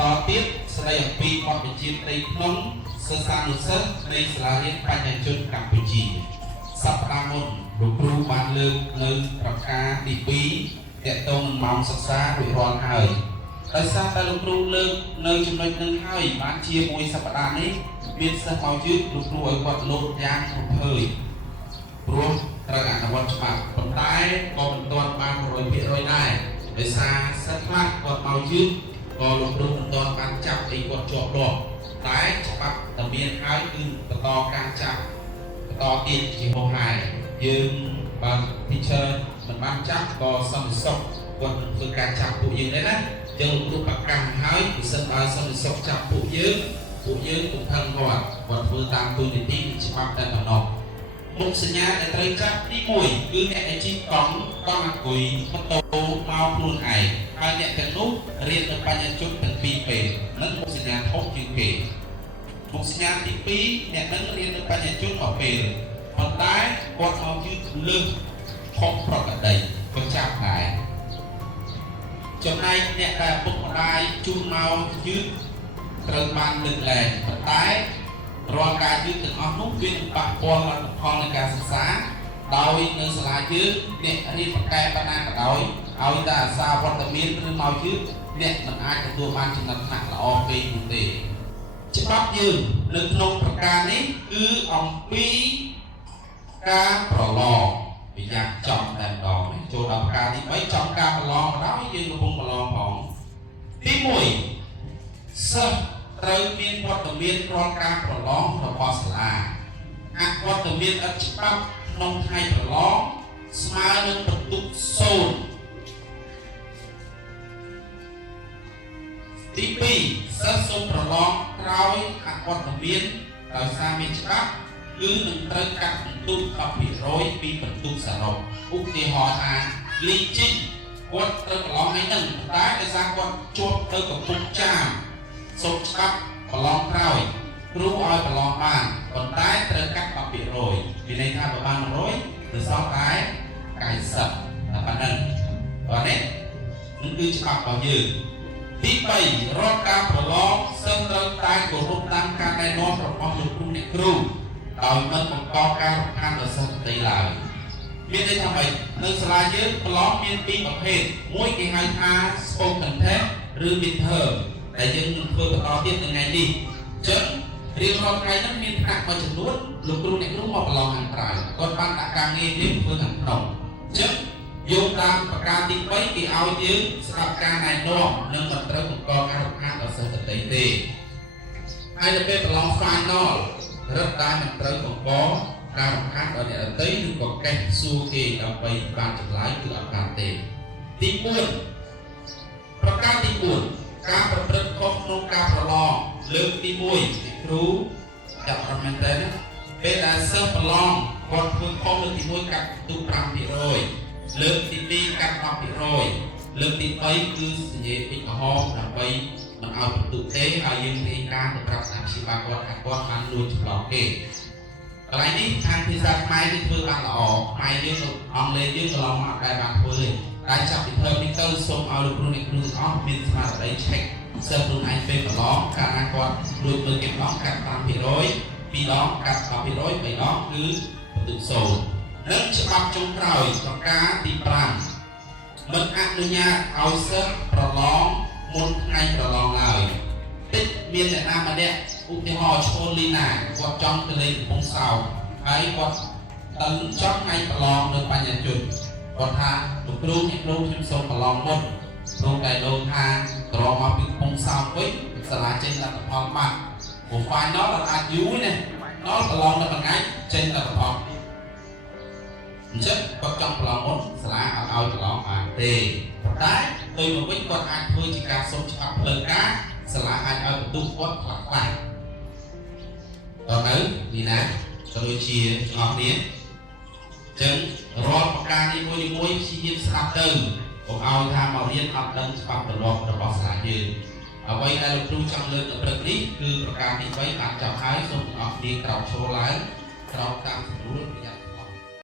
បន្តទៀតស្ដីអំពីបទបញ្ជាដីភ្នំសិស្សានុសិស្សនៃសាលារៀនបញ្ញាជនកម្ពុជាសប្តាហ៍មុនលោកគ្រូបានលើកនៅប្រការទី2ទាក់ទងនឹងម៉ោងសិក្សារួចរាល់ហើយដោយសារតែលោកគ្រូលើកនៅចំណុចនឹងហើយបានជាមួយសប្តាហ៍នេះមានសិស្សមកយឺតលោកគ្រូឲ្យគាត់លោតយ៉ាងរំភើយព្រោះត្រូវអនុវត្តច្បាប់ប៉ុន្តែក៏មិនទាន់បាន 100% ដែរដោយសារសិស្សខ្លះគាត់មកយឺតក៏លោកគ្រូមិនទាន់បានចាប់អីគាត់ជាប់លាប់តែច្បាប់តែមានហើយគឺបន្តការចាប់បន្តទៀតជាហោហែយើងបាន teacher មិនបានចាប់ក៏សន្តិសុខគាត់នឹងធ្វើការចាប់ពួកយើងដែរណាយើងលោកគ្រូប្រកាសហើយពិសិដ្ឋបើសន្តិសុខចាប់ពួកយើងកុំផឹងគាត់ធ្វើតាមទូនីតិច្បាប់តែប៉ុណ្ណោះមុខសញ្ញាដែលត្រូវចាប់ទី1គឺអ្នកដែលជិះកង់អង្គុយម៉ូតូមកខ្លួនឯងហើយអ្នកទាំងនោះរៀននៅបញ្ញាជនទាំងពីរពេលនឹងមុខសញ្ញាធំជាងគេមុខសញ្ញាទី2អ្នកនឹងរៀននៅបញ្ញាជនមួយពេលប៉ុន្តែគាត់មកជឿលើសខុសប្រក្រតីក៏ចាប់ដែរចំណែកអ្នកដែលពុកម្ដាយជូនមកជឿត្រូវបានលើកលែងប៉ុន្តែរាល់ការយឺតទាំងអស់នោះវានឹងប៉ះពាល់ដល់ផលនៃការសិក្សាដោយនៅសាលាយើងអ្នករៀនប្រកែកបណ្ណាក៏ដោយឲ្យតែអាសាវត្តមានឬមកយឺតអ្នកមិនអាចទទួលបានចំណាត់ថ្នាក់ល្អពេកនោះទេច្បាប់យើងនៅក្នុងប្រការនេះគឺអំពីការប្រឡងវាយ៉ាងចំតែម្ដងចូលដល់ប្រការទី3ចំការប្រឡងក៏ដោយយើងកំពុងប្រឡងផងទី1សិស្សត្រូវមានវត្តមានរាល់ការប្រឡងរបស់សាលាអវត្តមានឥតច្បាប់ក្នុងថ្ងៃប្រឡងស្មើនឹងបន្ទុក0ទី2សិស្សសូមប្រឡងក្រោយអវត្តមានដោយសារមានច្បាប់គឺនឹងត្រូវកាត់បន្ទុក 10% ពីបន្ទុកសរុបឧទាហរណ៍ថាលីជីគាត់ត្រូវប្រឡងហ្នឹងតែដោយសារគាត់ជាប់ទៅកំពង់ចាមសូមច្បាប់ប្រឡងក្រោយគ្រូឲ្យប្រឡងបានប៉ុន្តែត្រូវកាត់ 10% មានន័យថាបើបាន 100 ទៅសល់តែ 90 តែប៉ុណ្្នឹងបាទនេះគឺច្បាប់របស់យើងទី3រាល់ការប្រឡងសិស្សត្រូវតែគោរពតាមការណែនាំរបស់លោកគ្រូអ្នកគ្រូដោយមិនបង្កការរំខានដល់សិស្សដទៃឡើយមានន័យថាម៉េចនៅសាលាយើងប្រឡងមាន2ប្រភេទមួយគេហៅថា spoken test ឬ midterm ដែលយើងនឹងធ្វើបន្តទៀតនៅថ្ងៃនេះអញ្ចឹងរៀងរាល់ថ្ងៃហ្នឹងមានថ្នាក់មួយចំនួនលោកគ្រូអ្នកគ្រូមកប្រឡងខាងក្រៅគាត់បានដាក់ការងារយើងធ្វើខាងក្នុងអញ្ចឹងយកតាមប្រការទី3គេឲ្យយើងស្ដាប់ការណែនាំនិងមិនត្រូវបង្កការរំខានដល់សិស្សដទៃទេហើយនៅពេលប្រឡង final រឹតតែមិនត្រូវបង្កការរំខានដល់អ្នកដទៃឬក៏កេះសួរគេដើម្បីបានចម្លើយគឺអត់បានទេទី4ប្រការទី4ការប្រព្រឹត្តខុសក្នុងការប្រឡងលើកទី1គ្រូចាប់អត់មែនទេពេលដែលសិស្សប្រឡងគាត់ធ្វើខុសលើកទី1កាត់បន្ទុក 5% លើកទី2កាត់ 10% លើកទី3គឺសញ្ញាពេញក្រហមដើម្បីមិនឲ្យបន្ទុកទេហើយយើងរាយការណ៍ទៅប្រាប់អាជីវករថាគាត់បានលួចច្រឡំគេកន្លែងនេះខាងភាសាខ្មែរគេធ្វើបានល្អខ្មែរយើងអង់គ្លេសយើងកន្លងមកតែបានធ្វើទេតែចាប់ពីធ្វើនេះទៅសូមឲ្យលោកគ្រូអ្នកគ្រូទាំងអស់មានស្មារតី check សិស្សខ្លួនឯងពេលប្រឡងកាលណាគាត់លួចមើលគេម្ដងកាត់ 5% 2 ដងកាត់ 10% 3 ដងគឺបន្ទុក0និងច្បាប់ចុងក្រោយប្រការទី5មិនអនុញ្ញាតឲ្យសិស្សប្រឡងមុនថ្ងៃប្រឡងឡើយតិចមានអ្នកណាម្នាក់ឧទាហរណ៍ឈ្មោះលីណាគាត់ចង់ទៅលេងកំពង់សោមហើយគាត់ទៅចង់ថ្ងៃប្រឡងនៅបញ្ញាជនគាត់ថាលោកគ្រូអ្នកគ្រូខ្ញុំសូមប្រឡងមុនព្រោះតែលោកថាក្រមកពីកំពង់សោមវិញសាលាចេញលទ្ធផលបាត់ព្រោះ final ដល់អាចយូរណាដល់ប្រឡងនៅមួយថ្ងៃចេញលទ្ធផលអញ្ចឹងគាត់ចង់ប្រឡងមុនសាលាអត់ឲ្យប្រឡងបានទេប៉ុន្តែទៅមកវិញគាត់អាចធ្វើជាការសុំច្បាប់ផ្លូវការសាលាអាចឲ្យបន្ទុកគាត់ខ្លះខ្លះដល់នៅនេះណាក៏ដូចជាទាំងអស់គ្នាអញ្ចឹងរាល់ប្រការនីមួយៗព្យាយាមស្ដាប់ទៅកុំឲ្យថាមករៀនអត់ដឹងច្បាប់ទម្លាប់របស់សាលាយើងអ្វីដែលលោកគ្រូចង់លើកនៅព្រឹកនេះគឺប្រការទី3បានចាប់ហើយសូមទាំងអស់គ្នាក្រោកឈរឡើងក្រោកតាមស្រួលប្រយ័ត្ន